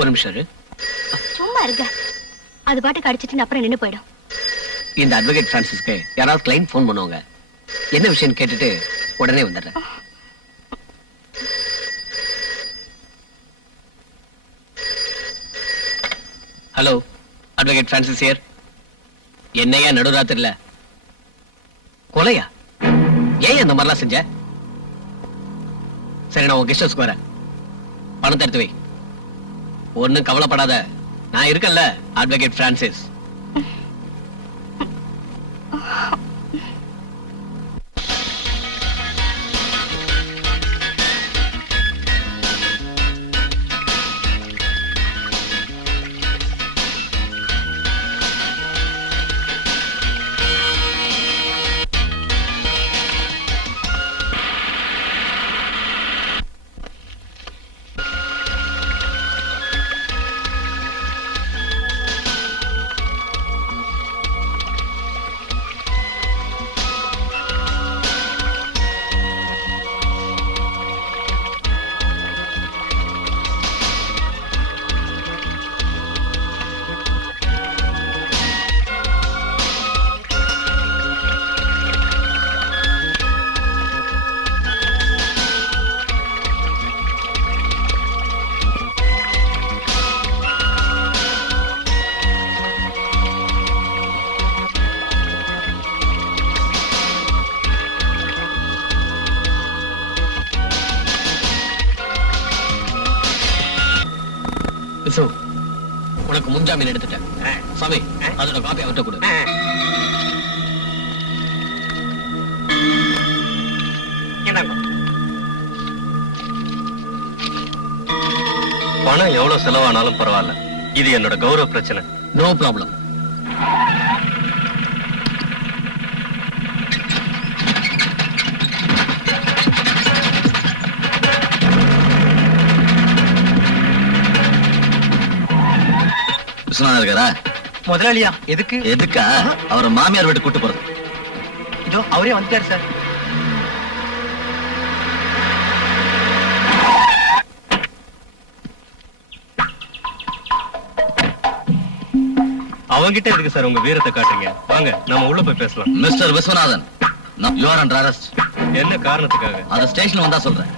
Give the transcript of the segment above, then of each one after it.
ஒரு நிமிஷம் இரு. சும்மா இருங்க. அது பாட்டுக்கு அடிச்சிட்டு அப்புறம் நின்னு போயிடும். இந்த அட்வொகேட் பிரான்சிஸ்க்கு யாராவது கிளைண்ட் ஃபோன் பண்ணுவாங்க. என்ன விஷயம் கேட்டுட்டு உடனே வந்துடுறேன். Hello, advocate Francis here. என்னையா நடுராத்திரில கொலையா? ஏன் அந்த மாதிரிலாம் செஞ்ச? சரி, நான் உன் கெஸ்ட் ஹவுஸ்க்கு வரேன். பணத்தை எடுத்து வை. ஒன்னும் கவலைப்படாத, நான் இருக்கேன்ல, அட்வொகேட் பிரான்சிஸ். உனக்கு முன்ஜாமீன் எடுத்துட்டேன். சாமி, அதோட காப்பி அவர்கிட்ட கொடு. பணம் எவ்வளவு செலவானாலும் பரவாயில்ல, இது என்னோட கௌரவ பிரச்சனை. No problem. இருக்காரா முதலாளியா? எதுக்கு? எதுக்கா? அவரை மாமியார் வீட்டு கூட்டு போறது. இதோ அவரே வந்துட்டாரு சார். அவங்கிட்ட எதுக்கு சார் உங்க வீரத்தை காட்டுறீங்க? வாங்க, நாம உள்ள போய் பேசலாம். Mister Viswanathan, you are under arrest. என்ன காரணத்துக்காக? அத ஸ்டேஷன் வந்தா சொல்றேன்.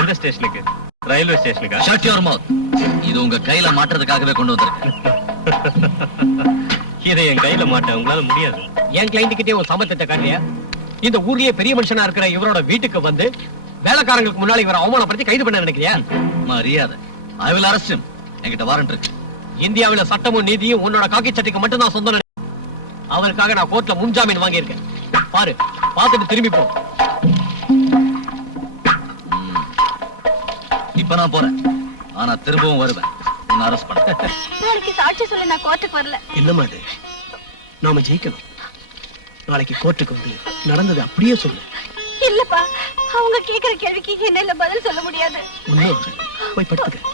எந்த ஸ்டேஷனுக்கு? ரயில்வே ஸ்டேஷனுக்கா? Shut your mouth. இது உங்க கையில மாட்டுறதுக்காகவே கொண்டு வந்திருக்கேன். இதை என் கையில மாட்ட உங்களால முடியாது. என் கிளைண்ட் கிட்டே ஒரு சமத்தத்தை காட்டியா? இந்த ஊர்லயே பெரிய மனுஷனா இருக்கிற இவரோட வீட்டுக்கு வந்து வேலைக்காரங்களுக்கு முன்னாடி இவரை அவமானப்படுத்தி கைது பண்ண நினைக்கிறியா? மரியாதை. I will arrest him. என்கிட்ட வாரண்ட் இருக்கு. இந்தியாவில சட்டமும் நீதியும் உன்னோட காக்கி சட்டைக்கு மட்டும் தான் சொந்தம். அவருக்காக நான் கோர்ட்ல முன்ஜாமீன் வாங்கி இருக்கேன். பாரு, பார்த்துட்டு திரும்பி போ. இப்ப நான் போறேன், ஆனா திரும்பவும் வருவேன். உன்னை அரெஸ்ட் பண்ண. நாளைக்கு சாட்சி சொல்ல நான் கோர்ட்டுக்கு வரல. என்னம்மா இது? நாம ஜெயிக்கணும். நாளைக்கு கோர்ட்டுக்கு வந்து நடந்தது அப்படியே சொல்லு. இல்லப்பா, அவங்க கேக்குற கேள்விக்கு என்னால பதில் சொல்ல முடியாது. ஒண்ணு போய் படுத்துக்க.